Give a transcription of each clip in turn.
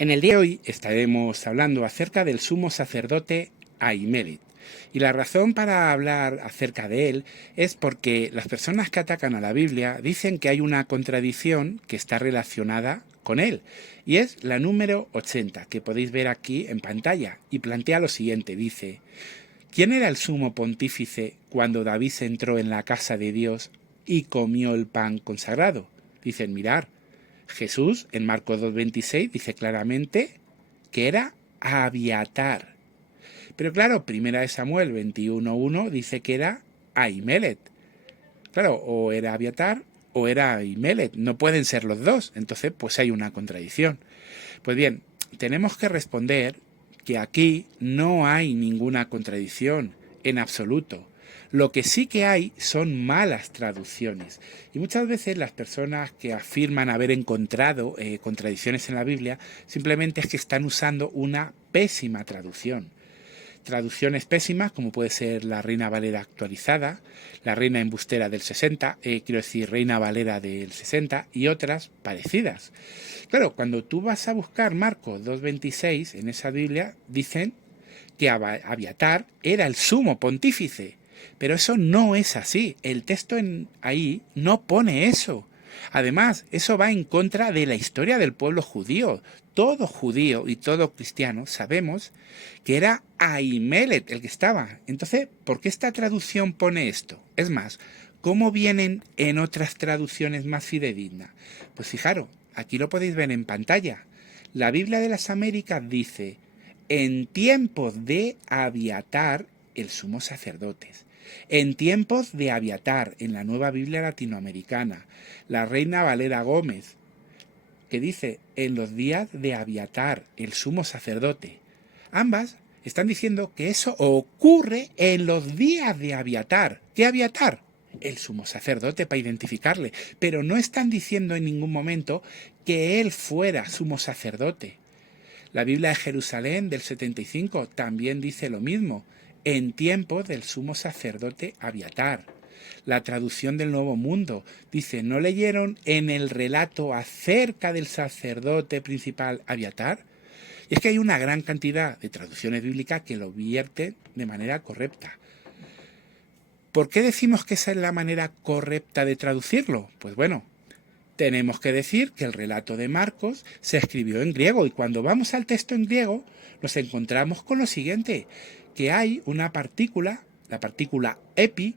En el día de hoy estaremos hablando acerca del sumo sacerdote Ahimelech. Y la razón para hablar acerca de él es porque las personas que atacan a la Biblia dicen que hay una contradicción que está relacionada con él. Y es la número 80, que podéis ver aquí en pantalla. Y plantea lo siguiente, dice: ¿quién era el sumo pontífice cuando David entró en la casa de Dios y comió el pan consagrado? Dicen, mirar, Jesús en Marcos 2:26 dice claramente que era Abiatar. Pero claro, primera de Samuel 21:1 dice que era Ahimelech. Claro, o era Abiatar o era Ahimelech. No pueden ser los dos. Entonces, pues hay una contradicción. Pues bien, tenemos que responder que aquí no hay ninguna contradicción en absoluto. Lo que sí que hay son malas traducciones. Y muchas veces las personas que afirman haber encontrado contradicciones en la Biblia simplemente es que están usando una pésima traducción. Traducciones pésimas, como puede ser la Reina Valera actualizada, la Reina Embustera del 60, quiero decir Reina Valera del 60 y otras parecidas. Claro, cuando tú vas a buscar Marcos 2:26 en esa Biblia, dicen que Abiatar era el sumo pontífice. Pero eso no es así. El texto ahí no pone eso. Además, eso va en contra de la historia del pueblo judío. Todo judío y todo cristiano sabemos que era Ahimelech el que estaba. Entonces, ¿por qué esta traducción pone esto? Es más, ¿cómo vienen en otras traducciones más fidedignas? Pues fijaros, aquí lo podéis ver en pantalla. La Biblia de las Américas dice: en tiempos de Abiatar, el sumo sacerdote. En tiempos de Abiatar, en la Nueva Biblia Latinoamericana, la Reina Valera Gómez, que dice: en los días de Abiatar, el sumo sacerdote. Ambas están diciendo que eso ocurre en los días de Abiatar. ¿Qué Abiatar? El sumo sacerdote, para identificarle. Pero no están diciendo en ningún momento que él fuera sumo sacerdote. La Biblia de Jerusalén del 75 también dice lo mismo: en tiempos del sumo sacerdote Abiatar. La traducción del Nuevo Mundo dice: ¿no leyeron en el relato acerca del sacerdote principal Abiatar? Y es que hay una gran cantidad de traducciones bíblicas que lo vierten de manera correcta. ¿Por qué decimos que esa es la manera correcta de traducirlo? Pues bueno, tenemos que decir que el relato de Marcos se escribió en griego, y cuando vamos al texto en griego nos encontramos con lo siguiente, que hay una partícula, la partícula epi,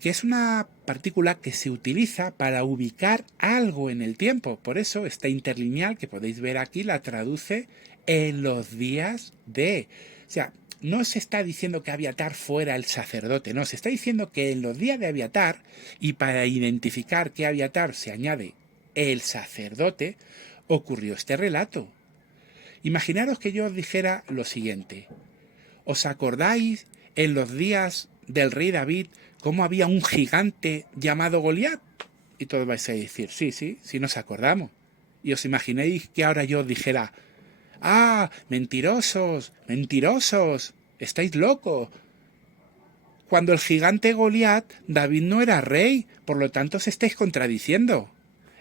que es una partícula que se utiliza para ubicar algo en el tiempo. Por eso esta interlineal que podéis ver aquí la traduce en los días de. O sea, no se está diciendo que Abiatar fuera el sacerdote, no, se está diciendo que en los días de Abiatar, y para identificar que Abiatar se añade el sacerdote, ocurrió este relato. Imaginaros que yo os dijera lo siguiente: ¿os acordáis en los días del rey David cómo había un gigante llamado Goliat? Y todos vais a decir, sí nos acordamos. Y os imaginéis que ahora yo os dijera: ¡ah, mentirosos, mentirosos! ¡Estáis locos! Cuando el gigante Goliat, David no era rey, por lo tanto os estáis contradiciendo.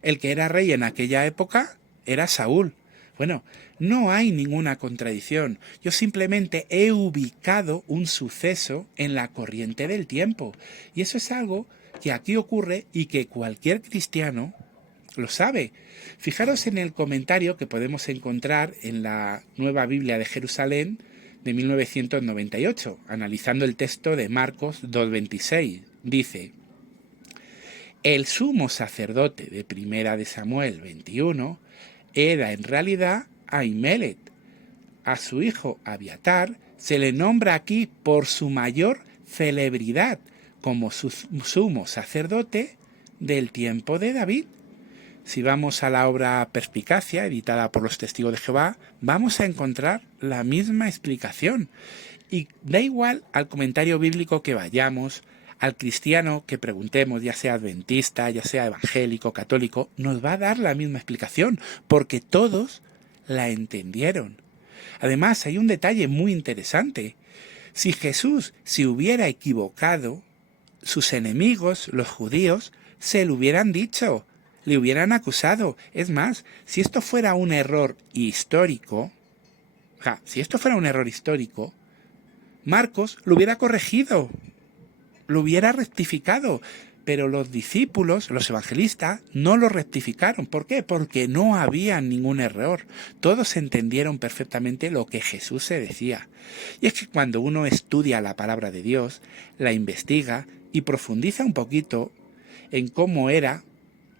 El que era rey en aquella época era Saúl. Bueno, no hay ninguna contradicción. Yo simplemente he ubicado un suceso en la corriente del tiempo. Y eso es algo que aquí ocurre y que cualquier cristiano lo sabe. Fijaros en el comentario que podemos encontrar en la Nueva Biblia de Jerusalén de 1998, analizando el texto de Marcos 2:26. Dice: el sumo sacerdote de primera de Samuel 21 era en realidad Ahimelech. A su hijo Abiatar se le nombra aquí por su mayor celebridad como sumo sacerdote del tiempo de David. Si vamos a la obra Perspicacia, editada por los Testigos de Jehová, vamos a encontrar la misma explicación. Y da igual al comentario bíblico que vayamos, al cristiano que preguntemos, ya sea adventista, ya sea evangélico, católico, nos va a dar la misma explicación, porque todos la entendieron. Además, hay un detalle muy interesante. Si Jesús se hubiera equivocado, sus enemigos, los judíos, se lo hubieran dicho. le hubieran acusado. Es más, si esto fuera un error histórico, Marcos lo hubiera corregido, lo hubiera rectificado, pero los discípulos, los evangelistas, no lo rectificaron. ¿Por qué? Porque no había ningún error. Todos entendieron perfectamente lo que Jesús se decía. Y es que cuando uno estudia la palabra de Dios, la investiga y profundiza un poquito en cómo eran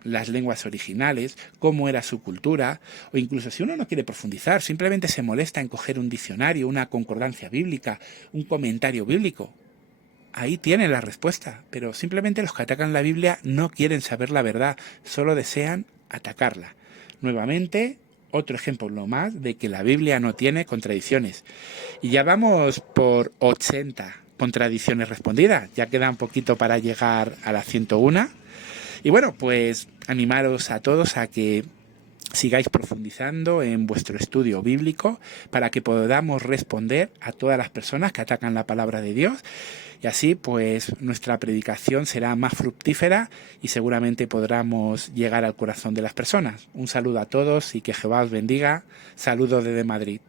las lenguas originales, cómo era su cultura, o incluso si uno no quiere profundizar, simplemente se molesta en coger un diccionario, una concordancia bíblica, un comentario bíblico, ahí tienen la respuesta, pero simplemente los que atacan la Biblia no quieren saber la verdad, solo desean atacarla. Nuevamente, otro ejemplo más de que la Biblia no tiene contradicciones. Y ya vamos por 80 contradicciones respondidas, ya queda un poquito para llegar a las 101. Y bueno, pues animaros a todos a que sigáis profundizando en vuestro estudio bíblico para que podamos responder a todas las personas que atacan la palabra de Dios, y así pues nuestra predicación será más fructífera y seguramente podremos llegar al corazón de las personas. Un saludo a todos y que Jehová os bendiga. Saludos desde Madrid.